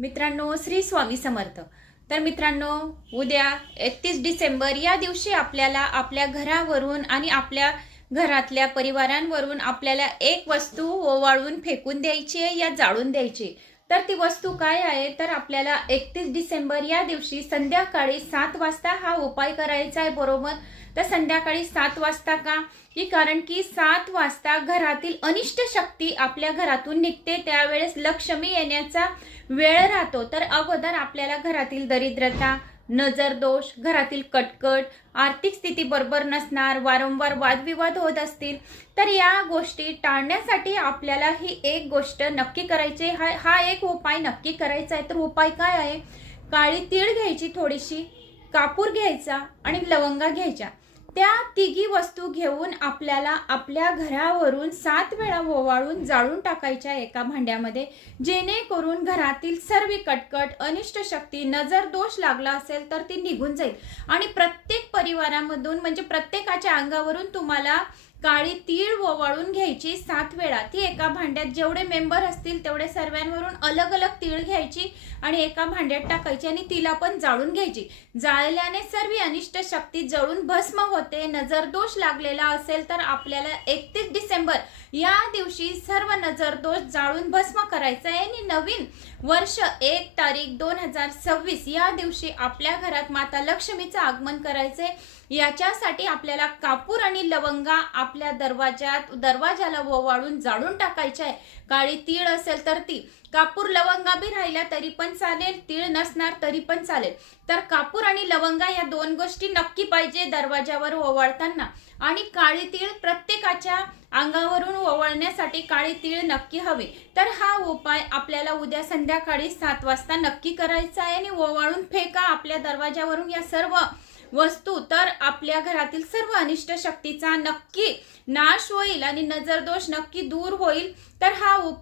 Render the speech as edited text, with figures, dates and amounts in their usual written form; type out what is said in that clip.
मित्रांनो, श्री स्वामी समर्थ। तर मित्रांनो, उद्या 31 डिसेंबर या दिवशी आपल्याला आपल्या घरावरून आणि आपल्या घरातल्या परिवारांवरून आपल्याला एक वस्तू ओवाळून फेकून द्यायची आहे या जाळून द्यायची। तर ती वस्तू काय आहे, तर आपल्याला 31 डिसेंबर या दिवशी संध्याकाळी 7 वाजता हा उपाय करायचा आहे, बरोबर। तर संध्याकाळी 7 वाजता का, की कारण की 7 वाजता घरातील अनिष्ट शक्ती आपल्या घरातून निघते, त्यावेळेस लक्ष्मी येण्याचा वेळ राहतो। तर अगोदर आपल्याला घरातील दरिद्रता, नजर दोष, घरातील कटकट, आर्थिक स्थिती बरोबर नसणार, वारंवार वादविवाद होत असतील, तर या गोष्टी टाळण्यासाठी आपल्याला ही एक गोष्ट नक्की करायची, हा एक उपाय नक्की करायचा आहे। तर उपाय काय आहे, काळी तीळ घ्यायची थोडीशी, कापूर घ्यायचा आणि लवंगा घ्यायच्या। त्या तिघी वस्तू घेऊन आपल्याला आपल्या घरावरून 7 वेळा ओवाळून जाळून टाकायच्या एका भांड्यामध्ये, जेणेकरून घरातील सर्व कटकट, अनिष्ट शक्ती, नजर दोष लागला असेल तर ती निघून जाईल। आणि प्रत्येक परिवारामधून म्हणजे प्रत्येकाच्या अंगावरून तुम्हाला काळी तीळ ओवाळून घ्यायची 7 वेळा। ती एका भांड्यात जेवढे मेंबर असतील तेवढे सर्वांवरून अलग अलग तीळ घ्यायची आणि एका भांड्यात टाकायची आणि तिला पण जाळून घ्यायची। जाळल्याने सर्व अनिष्ट शक्ती जळून भस्म होते। नजर दोष लागलेला असेल तर आपल्याला 31 डिसेंबर या दिवशी सर्व नजर दोष जाळून भस्म करायचा आहे आणि नवीन वर्ष 1 तारीख 2026 या दिवशी आपल्या घरात माता लक्ष्मीचं आगमन करायचंय। याच्यासाठी आपल्याला कापूर आणि लवंगा आपल्या दरवाजाला ओवाळून जाळून टाकायचे आहे। काळी तीळ असेल तर ती, कापूर लवंगा बी राहिल्या तरी पण चालेल, तीळ नसणार तरी पण चालेल। तर कापूर आणि लवंगा या 2 गोष्टी नक्की पाहिजे दरवाजावर ओवाळताना। आणि काळी तीळ प्रत्येकाच्या अंगावरून ओवाळण्यासाठी काळी तीळ नक्की हवी। तर हा उपाय आपल्याला उद्या संध्याकाळी 7 वाजता नक्की करायचा आहे आणि ओवाळून फेका आपल्या दरवाजावरून या सर्व वस्तू। तर आपल्या घरातील सर्व अनिष्ट शक्तीचा नक्की नाश होईल आणि नजर दोष नक्की दूर होईल। तर हा